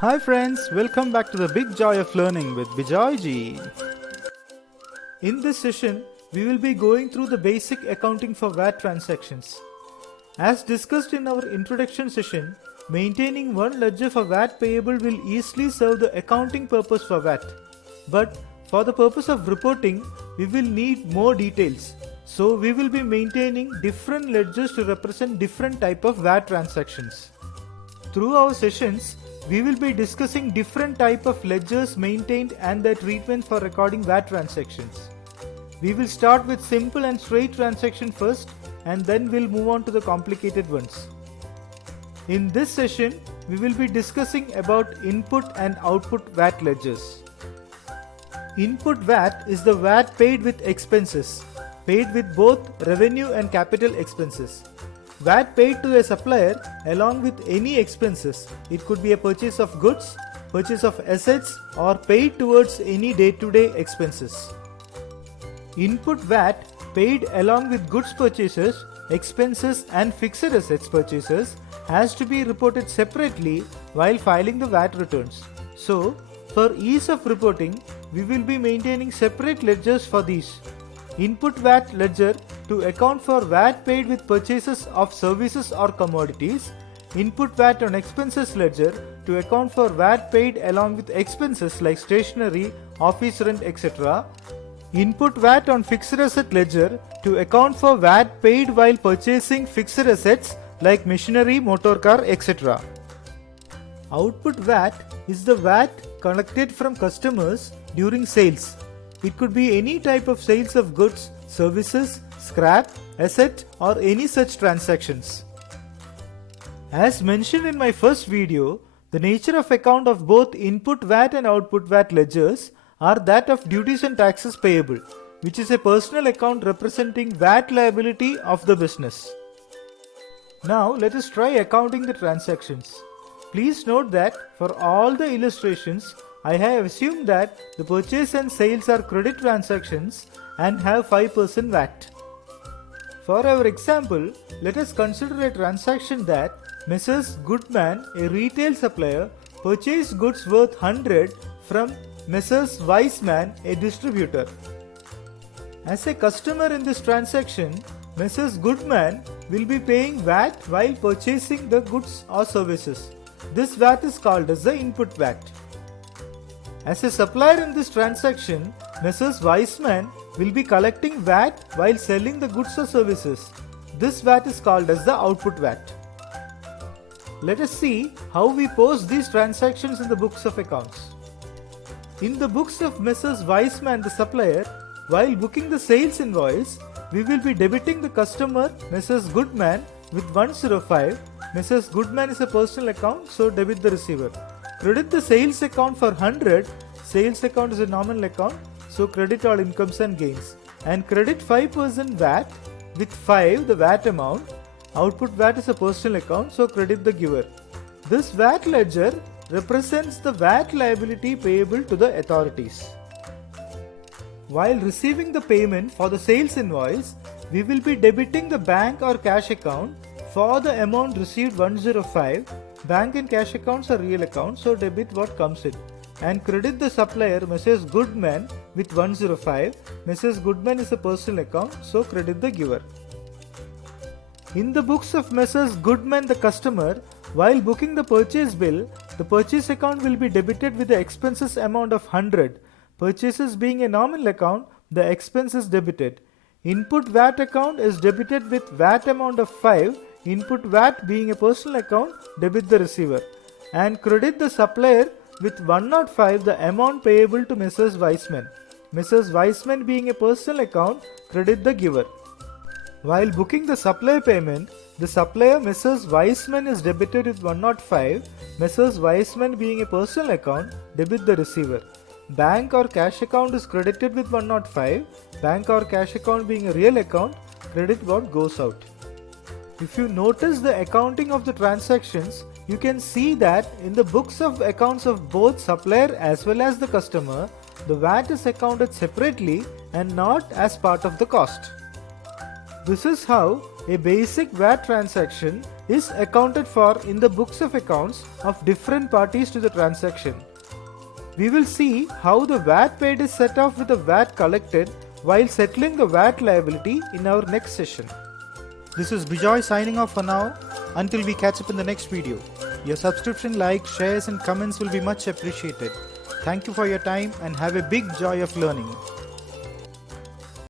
Hi friends, welcome back to the Big Joy of Learning with Bijoy ji. In this session, we will be going through the basic accounting for VAT transactions. As discussed in our introduction session, maintaining one ledger for VAT payable will easily serve the accounting purpose for VAT. But for the purpose of reporting, we will need more details. So we will be maintaining different ledgers to represent different type of VAT transactions. Through our sessions, we will be discussing different type of ledgers maintained and their treatment for recording VAT transactions. We will start with simple and straight transaction first, and then we'll move on to the complicated ones. In this session, we will be discussing about input and output VAT ledgers. Input VAT is the VAT paid with expenses, paid with both revenue and capital expenses. VAT paid to a supplier along with any expenses. It could be a purchase of goods, purchase of assets, or paid towards any day-to-day expenses. Input VAT paid along with goods purchases, expenses and fixed assets purchases has to be reported separately while filing the VAT returns. So, for ease of reporting, we will be maintaining separate ledgers for these. Input VAT ledger to account for VAT paid with purchases of services or commodities. Input VAT on expenses ledger to account for VAT paid along with expenses like stationery, office rent, etc. Input VAT on fixed asset ledger to account for VAT paid while purchasing fixed assets like machinery, motor car, etc. Output VAT is the VAT collected from customers during sales. It could be any type of sales of goods, services, scrap, asset or any such transactions. As mentioned in my first video, the nature of account of both input VAT and output VAT ledgers are that of duties and taxes payable, which is a personal account representing VAT liability of the business. Now let us try accounting the transactions. Please note that for all the illustrations, I have assumed that the purchase and sales are credit transactions and have 5% VAT. For our example, let us consider a transaction that Messrs. Goodman, a retail supplier, purchased goods worth 100 from Messrs. Weissman, a distributor. As a customer in this transaction, Messrs. Goodman will be paying VAT while purchasing the goods or services. This VAT is called as the input VAT. As a supplier in this transaction, Messrs. Weissman will be collecting VAT while selling the goods or services. This VAT is called as the output VAT. Let us see how we post these transactions in the books of accounts. In the books of Messrs. Weissman, the supplier, while booking the sales invoice, we will be debiting the customer Messrs. Goodman with 105. Messrs. Goodman is a personal account, so debit the receiver. Credit the sales account for 100. Sales account is a nominal account, so credit all incomes and gains. And credit 5% VAT with 5 the VAT amount. Output VAT is a personal account, so credit the giver. This VAT ledger represents the VAT liability payable to the authorities. While receiving the payment for the sales invoice, we will be debiting the bank or cash account for the amount received 105. Bank and cash accounts are real accounts, so debit what comes in. And credit the supplier Messrs. Goodman with 105. Messrs. Goodman is a personal account, so credit the giver. In the books of Messrs. Goodman the customer, while booking the purchase bill, the purchase account will be debited with the expenses amount of 100. Purchases being a nominal account, the expense is debited. Input VAT account is debited with VAT amount of 5. Input VAT being a personal account, debit the receiver. And credit the supplier with 105 the amount payable to Messrs. Weissman. Messrs. Weissman being a personal account, credit the giver. While booking the supplier payment, the supplier Messrs. Weissman is debited with 105. Messrs. Weissman being a personal account, debit the receiver. Bank or cash account is credited with 105. Bank or cash account being a real account, credit what goes out. If you notice the accounting of the transactions, you can see that in the books of accounts of both supplier as well as the customer, the VAT is accounted separately and not as part of the cost. This is how a basic VAT transaction is accounted for in the books of accounts of different parties to the transaction. We will see how the VAT paid is set off with the VAT collected while settling the VAT liability in our next session. This is Bijoy signing off for now. Until we catch up in the next video. Your subscription, likes, shares and comments will be much appreciated. Thank you for your time and have a big joy of learning.